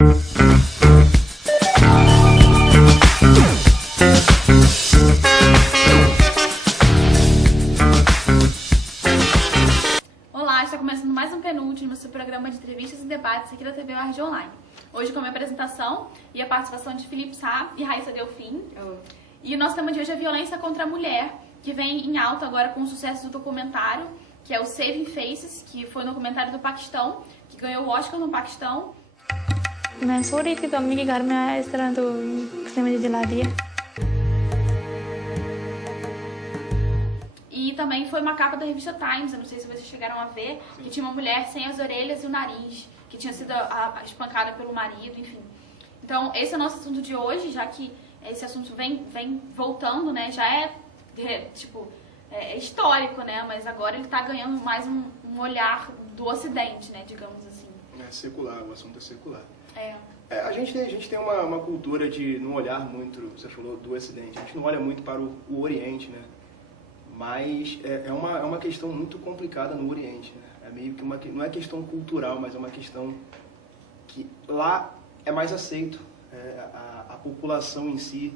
Olá, está começando mais um penúltimo no seu programa de entrevistas e debates aqui da TV UERJ Online. Hoje com a minha apresentação e a participação de Felipe Sá e Raíssa Delfim. E o nosso tema de hoje é violência contra a mulher, que vem em alta agora com o sucesso do documentário, que é o Saving Faces, que foi um documentário do Paquistão, que ganhou o Oscar no Paquistão. मैं सो रही थी तो अम्मी के घर में आया इस तरह, तो उसने मुझे जला दिया. E também foi uma capa da revista Times, eu não sei se vocês chegaram a ver, que tinha uma mulher sem as orelhas e o nariz, que tinha sido espancada pelo marido, enfim. Então, esse é o nosso assunto de hoje, já que esse assunto vem voltando, né? Já é histórico, né? Mas agora ele tá ganhando mais um olhar do Ocidente, né? Digamos assim. É secular, o assunto é secular. A gente tem uma cultura de não olhar muito, você falou, do Ocidente. A gente não olha muito para o Oriente, né? Mas é uma questão muito complicada no Oriente, né? É meio que não é questão cultural, mas é uma questão que lá é mais aceito. A população em si,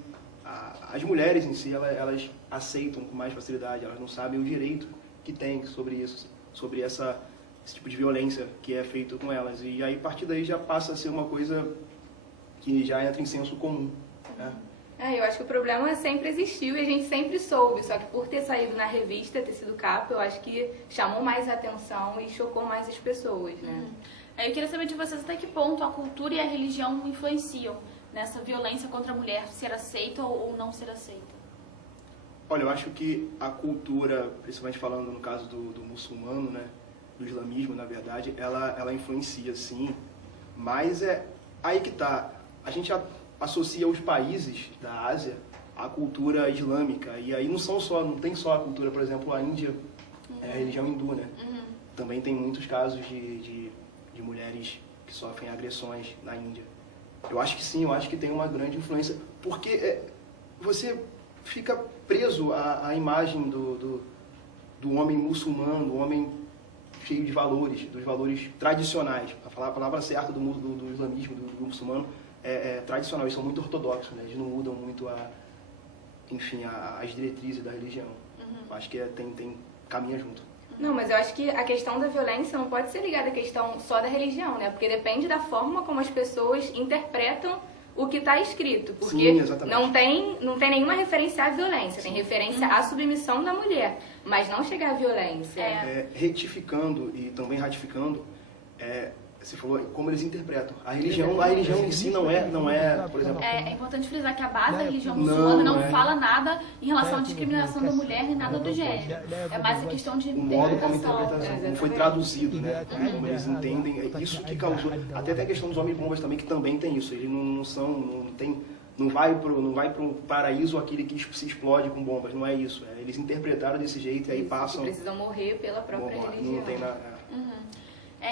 as mulheres em si, elas aceitam com mais facilidade, elas não sabem o direito que tem sobre isso, sobre esse tipo de violência que é feito com elas. E aí, a partir daí, já passa a ser uma coisa que já entra em senso comum, né? Eu acho que o problema sempre existiu e a gente sempre soube, só que por ter saído na revista, ter sido capa, eu acho que chamou mais atenção e chocou mais as pessoas, né? Eu queria saber de vocês até que ponto a cultura e a religião influenciam nessa violência contra a mulher, ser aceita ou não ser aceita. Olha, eu acho que a cultura, principalmente falando no caso do muçulmano, né, do islamismo, na verdade, ela influencia, sim, mas é aí que tá. A gente associa os países da Ásia à cultura islâmica, e aí não tem só a cultura, por exemplo, a Índia é a religião hindu, né? Também tem muitos casos de mulheres que sofrem agressões na Índia. Eu acho que sim, eu acho que tem uma grande influência, porque você fica preso à imagem do homem muçulmano, do homem cheio de valores, dos valores tradicionais. A palavra certa do islamismo, do muçulmano, é tradicional, eles são muito ortodoxos, né? Eles não mudam muito as diretrizes da religião. Eu acho que caminha junto. Não, mas eu acho que a questão da violência não pode ser ligada à questão só da religião, né? Porque depende da forma como as pessoas interpretam o que está escrito. Porque sim, exatamente. não tem nenhuma referência à violência, tem referência à submissão da mulher, mas não chegar à violência. Retificando e também ratificando, você falou como eles interpretam. A religião em si não é, por exemplo... É importante frisar que a base da religião muçulmana não fala nada em relação à discriminação da mulher nem nada do gênero. É mais a questão de o modo como interpretação. como foi traduzido, né? Como eles entendem, é isso que causou. Até tem a questão dos homens-bombas também, que também tem isso. Eles não vai pro paraíso aquele que se explode com bombas, não é isso. Eles interpretaram desse jeito e aí passam... Precisam morrer pela própria religião. Não tem nada...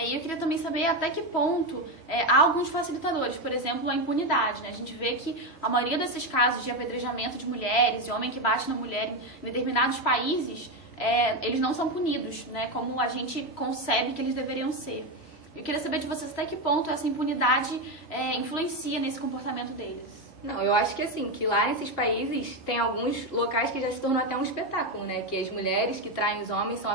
E eu queria também saber até que ponto há alguns facilitadores, por exemplo, a impunidade, né? A gente vê que a maioria desses casos de apedrejamento de mulheres, de homem que bate na mulher em determinados países, eles não são punidos, né? Como a gente concebe que eles deveriam ser. Eu queria saber de vocês até que ponto essa impunidade influencia nesse comportamento deles. Não, eu acho que assim, que lá nesses países tem alguns locais que já se tornou até um espetáculo, né? Que as mulheres que traem os homens são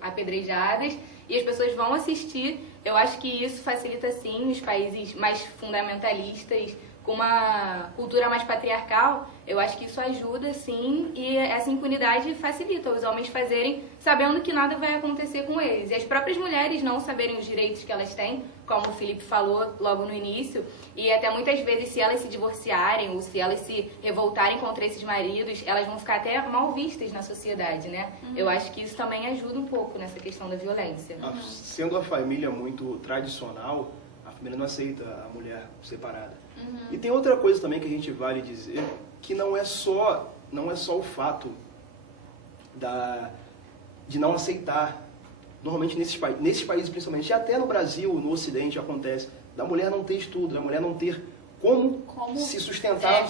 apedrejadas e as pessoas vão assistir. Eu acho que isso facilita, sim, os países mais fundamentalistas, com uma cultura mais patriarcal. Eu acho que isso ajuda, sim, e essa impunidade facilita os homens fazerem, sabendo que nada vai acontecer com eles. E as próprias mulheres não saberem os direitos que elas têm, como o Felipe falou logo no início, e até muitas vezes, se elas se divorciarem ou se elas se revoltarem contra esses maridos, elas vão ficar até mal vistas na sociedade, né? Eu acho que isso também ajuda um pouco nessa questão da violência. Sendo a família muito tradicional, a família não aceita a mulher separada. E tem outra coisa também que a gente vale dizer, que não é só o fato de não aceitar. Normalmente nesses países principalmente, e até no Brasil, no Ocidente acontece, da mulher não ter estudo, da mulher não ter como se sustentar.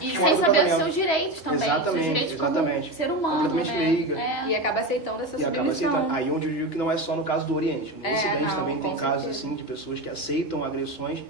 E sem saber os seus direitos também. Exatamente, seus direitos como ser humano, completamente né? leiga. E acaba aceitando essa submissão. Aí onde eu digo que não é só no caso do Oriente. No Ocidente não, também tem casos certeza. assim de pessoas que aceitam agressões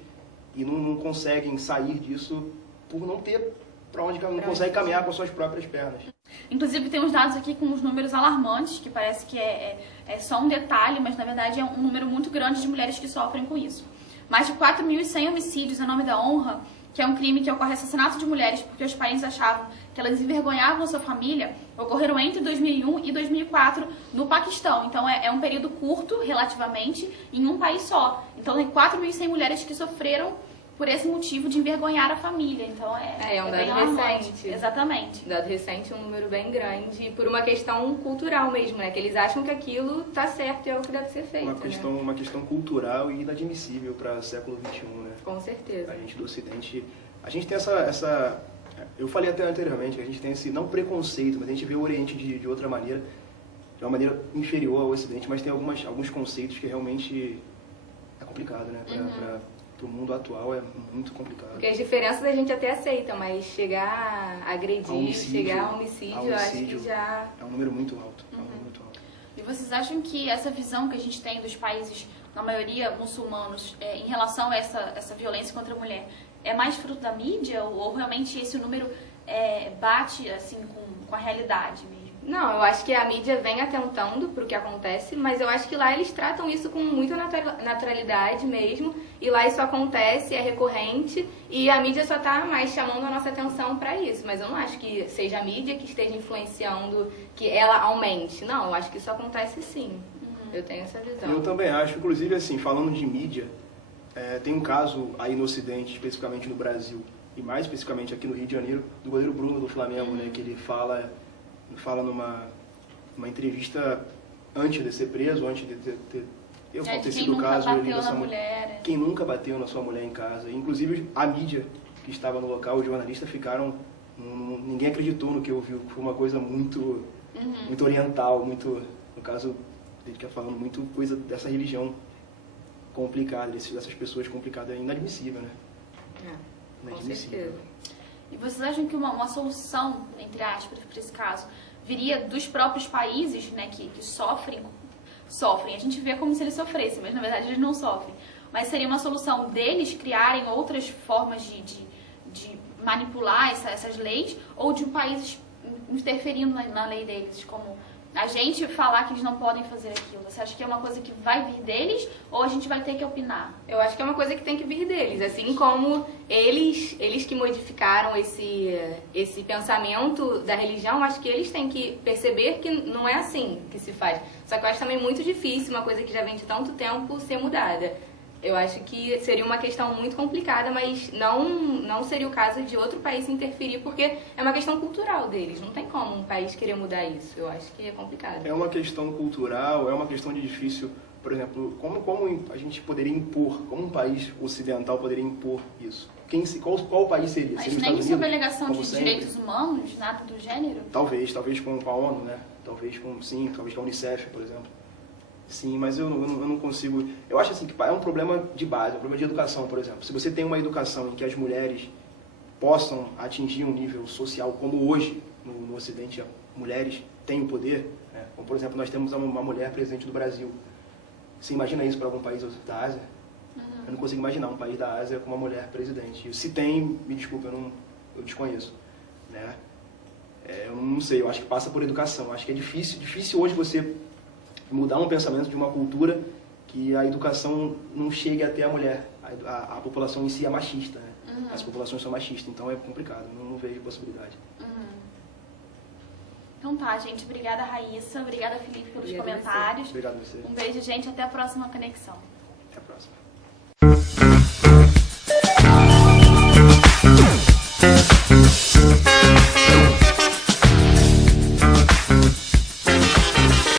e não conseguem sair disso por não ter para onde, não conseguem caminhar com suas próprias pernas. Inclusive tem uns dados aqui com uns números alarmantes, que parece que é só um detalhe, mas na verdade é um número muito grande de mulheres que sofrem com isso. Mais de 4.100 homicídios em nome da honra, que é um crime que ocorre assassinato de mulheres porque os parentes achavam que elas envergonhavam a sua família, ocorreram entre 2001 e 2004 no Paquistão. Então é um período curto, relativamente, em um país só. Então tem 4.100 mulheres que sofreram por esse motivo de envergonhar a família. Então é um bem dado alarmante. recente. Exatamente. Um dado recente, um número bem grande, por uma questão cultural mesmo, né? Que eles acham que aquilo tá certo e é o que deve ser feito. Uma questão cultural e inadmissível para século XXI, né? Com certeza. A gente do Ocidente, a gente tem essa eu falei até anteriormente que a gente tem esse, não preconceito, mas a gente vê o Oriente de outra maneira, de uma maneira inferior ao Ocidente, mas tem alguns conceitos que realmente é complicado, né? Para o mundo atual é muito complicado. Porque as diferenças a gente até aceita, mas chegar a agredir, chegar a homicídio, eu acho que já... É um número muito alto. É um número muito alto. E vocês acham que essa visão que a gente tem dos países, na maioria muçulmanos, em relação a essa violência contra a mulher, é mais fruto da mídia ou realmente esse número bate assim com a realidade mesmo? Não, eu acho que a mídia vem atentando para o que acontece, mas eu acho que lá eles tratam isso com muita naturalidade mesmo, e lá isso acontece, é recorrente, e a mídia só está mais chamando a nossa atenção para isso, mas eu não acho que seja a mídia que esteja influenciando que ela aumente, não, eu acho que isso acontece sim, eu tenho essa visão. Eu também acho, inclusive assim, falando de mídia, tem um caso aí no Ocidente, especificamente no Brasil, e mais especificamente aqui no Rio de Janeiro, do goleiro Bruno do Flamengo, né, que ele fala numa entrevista antes de ser preso, antes de ter acontecido o caso ali dessa mulher. Quem nunca bateu na sua mulher em casa. Inclusive a mídia que estava no local, os jornalistas ficaram... ninguém acreditou no que ouviu. Foi uma coisa muito oriental, muito, no caso, ele que falando muito coisa dessa religião complicada, dessas pessoas complicadas. É inadmissível, né? Com certeza. E vocês acham que uma solução, entre aspas, para esse caso, viria dos próprios países, né, que sofrem? A gente vê como se eles sofressem, mas na verdade eles não sofrem. Mas seria uma solução deles criarem outras formas de manipular essas leis, ou de um país interferindo na lei deles, como a gente falar que eles não podem fazer aquilo? Você acha que é uma coisa que vai vir deles ou a gente vai ter que opinar? Eu acho que é uma coisa que tem que vir deles, assim como eles que modificaram esse pensamento da religião, acho que eles têm que perceber que não é assim que se faz. Só que eu acho também muito difícil uma coisa que já vem de tanto tempo ser mudada. Eu acho que seria uma questão muito complicada, mas não seria o caso de outro país interferir, porque é uma questão cultural deles. Não tem como um país querer mudar isso. Eu acho que é complicado. É uma questão cultural, é uma questão de difícil... Por exemplo, como a gente poderia impor, como um país ocidental poderia impor isso? Qual país seria? Mas nem sob a alegação de direitos humanos, nada do gênero? Talvez com a ONU, né? Talvez com a Unicef, por exemplo. Sim, mas eu não consigo... Eu acho assim que é um problema de base, um problema de educação, por exemplo. Se você tem uma educação em que as mulheres possam atingir um nível social, como hoje no Ocidente mulheres têm o poder, né? Como, por exemplo, nós temos uma mulher presidente do Brasil. Você imagina isso para algum país da Ásia? Eu não consigo imaginar um país da Ásia com uma mulher presidente. Se tem, me desculpa, eu desconheço. Né? Eu não sei, eu acho que passa por educação. Acho que é difícil hoje você mudar um pensamento de uma cultura que a educação não chegue até a mulher. A população em si é machista, né? As populações são machistas, então é complicado, não vejo possibilidade. Então tá, gente. Obrigada, Raíssa. Obrigada, Felipe, pelos comentários. Obrigado a você. Um beijo, gente. Até a próxima conexão. Até a próxima.